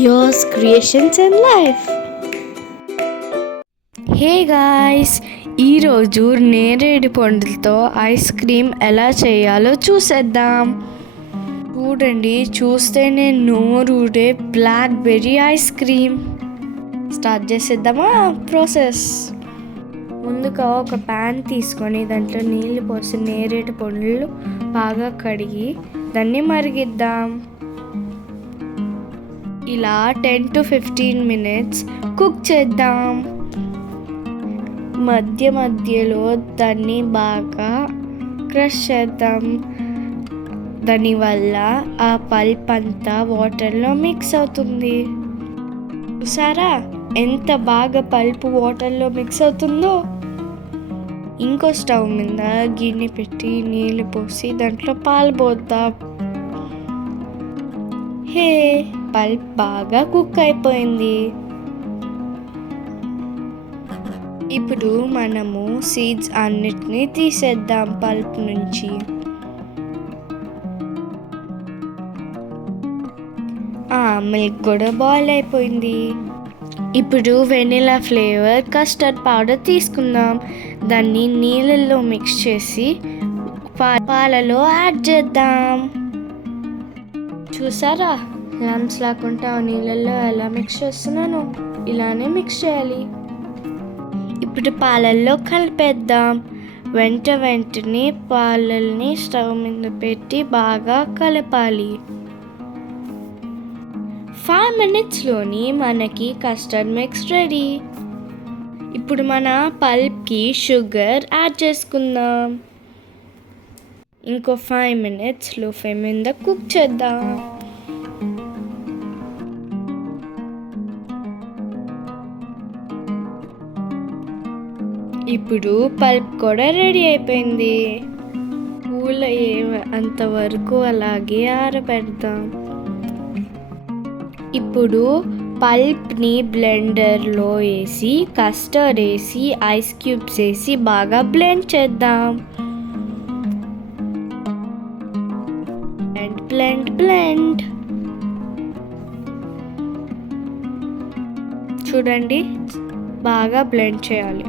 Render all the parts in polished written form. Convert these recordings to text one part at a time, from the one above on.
Yours Creations and Life. Hey guys, ఈరోజు నేరేడు పండులతో ice cream ఎలా చేయాలో చూసేద్దాం. చూడండి, చూస్తేనే నోరూరే బ్లాక్బెర్రీ ఐస్ క్రీమ్. స్టార్ట్ చేసేద్దామా ప్రాసెస్? ముందుగా ఒక ప్యాన్ తీసుకొని దాంట్లో నీళ్ళు పోసి నేరేడు పండ్లు బాగా కడిగి దాన్ని మరిగిద్దాం. ఇలా 10 to 15 minutes కుక్ చేద్దాం. మధ్యలో దాన్ని బాగా క్రష్ చేద్దాం. దానివల్ల ఆ పల్ప్ అంతా వాటర్లో మిక్స్ అవుతుంది. చూసారా ఎంత బాగా పల్ప్ వాటర్లో మిక్స్ అవుతుందో? ఇంకో స్టవ్ మీద గిన్నె పెట్టి నీళ్ళు పోసి దాంట్లో పాలు పోద్దాం. హే, పల్ప్ బాగా కుక్ అయిపోయింది. ఇప్పుడు మనము సీడ్స్ అన్నిటినీ తీసేద్దాం పల్ప్ నుంచి. మిల్క్ కూడా బాయిల్ అయిపోయింది. ఇప్పుడు వెనిలా ఫ్లేవర్ కస్టర్డ్ పౌడర్ తీసుకుందాం. దాన్ని నీళ్ళల్లో మిక్స్ చేసి పాలలో యాడ్ చేద్దాం. చూసారా లంప్స్ లేకుండా నీళ్ళల్లో ఎలా మిక్స్ చేస్తున్నాను? ఇలానే మిక్స్ చేయాలి. ఇప్పుడు పాలల్లో కలిపేద్దాం. వెంటనే పాలల్ని స్టవ్ మీద పెట్టి బాగా కలపాలి. 5 minutesలోని మనకి కస్టర్డ్ మిక్స్ రెడీ. ఇప్పుడు మన పల్ప్కి షుగర్ యాడ్ చేసుకుందాం. ఇంకో 5 minutes లో ఫ్లేమ్ మీద కుక్ చేద్దాం. ఇప్పుడు పల్ప్ కూడా రెడీ అయిపోయింది. కూల్ అయ్యే అంతవరకు అలాగే ఆరబెడదాం. ఇప్పుడు పల్ప్ని బ్లెండర్లో వేసి కస్టర్డ్ వేసి ఐస్ క్యూబ్స్ వేసి బాగా బ్లెండ్ చేద్దాం. బ్లెండ్. చూడండి, బాగా బ్లెండ్ చేయాలి.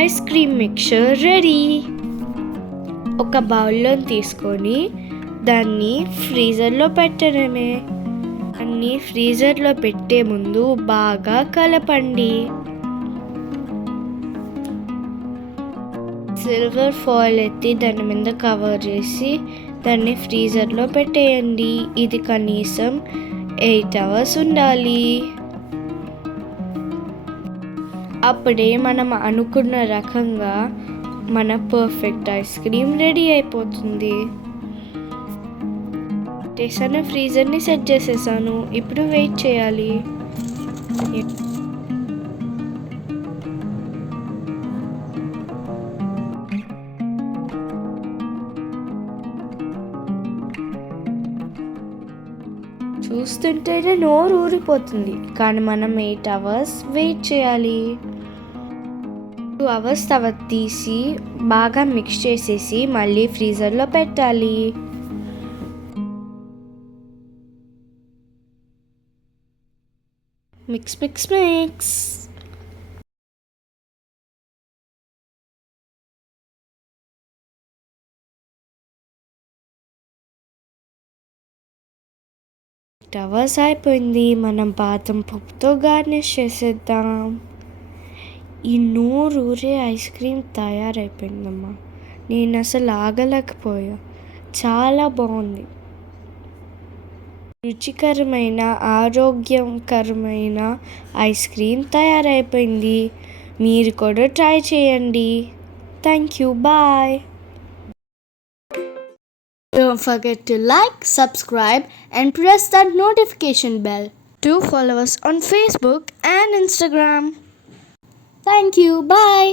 Ice cream mixture ready. ఒక బౌల్లో తీసుకొని దాన్ని ఫ్రీజర్లో పెట్టడమే. అన్ని ఫ్రీజర్లో పెట్టే ముందు బాగా కలపండి. సిల్వర్ ఫాయిల్ ఎత్తి దాని మీద కవర్ చేసి దాన్ని ఫ్రీజర్లో పెట్టేయండి. ఇది కనీసం 8 hours ఉండాలి. అప్పుడే మనం అనుకున్న రకంగా మన పర్ఫెక్ట్ ఐస్ క్రీమ్ రెడీ అయిపోతుంది. ఫ్రీజర్ని సెట్ చేసేసాను. ఇప్పుడు వెయిట్ చేయాలి. చూస్తుంటేనే నోరు ఊరిపోతుంది. కానీ మనం 8 hours వెయిట్ చేయాలి. 2 hours తర్వాత తీసి బాగా మిక్స్ చేసేసి మళ్ళీ ఫ్రీజర్లో పెట్టాలి. మిక్స్. టవర్స్ అయిపోయింది. మనం బాదం పప్పుతో గార్నిష్ చేసేద్దాం. ఈ నోరూరే ఐస్ క్రీమ్ తయారైపోయిందమ్మా. నేను అసలు ఆగలేకపోయా. చాలా బాగుంది. రుచికరమైన ఆరోగ్యకరమైన ఐస్ క్రీమ్ తయారైపోయింది. మీరు కూడా ట్రై చేయండి. Thank you. Bye. Don't forget to like, subscribe and press that notification bell. Do follow us on Facebook and Instagram. Thank you. Bye.